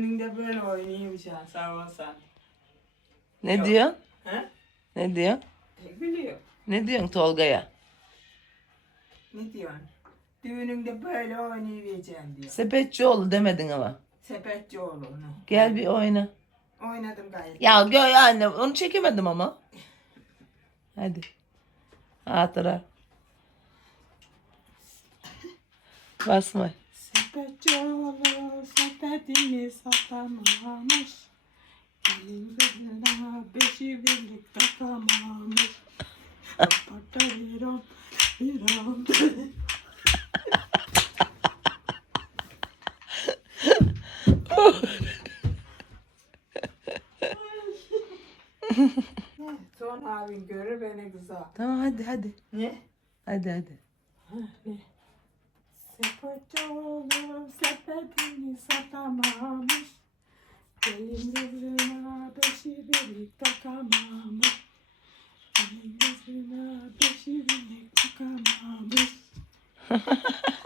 Önünde böyle oynayacaksın sağ olsan. Ne Yok. diyorsun? He? Ne diyorsun? Pek biliyor. Ne diyorsun Tolga'ya? Ne diyorsun? Düğününde böyle oynayacaksın diyor. Sepetçioğlu demedin ama. Sepetçi oğlu onu. Gel bir oyna. Oynadım gayet. Ya gö anne onu çekemedim ama. Hadi. Hatıra. Basma. Sepetçi sepetini satamamış. Gelin kızına beşi birlik takamamış. Aparta viram. Son abin görür beni kızar. Tamam hadi hadi. Ne? Hadi hadi. Ne? Sepetçi oğlum sepetini satamamış. Gelin kızına beşi birlik takamamış. Gelin kızına beşi birlik takamamış.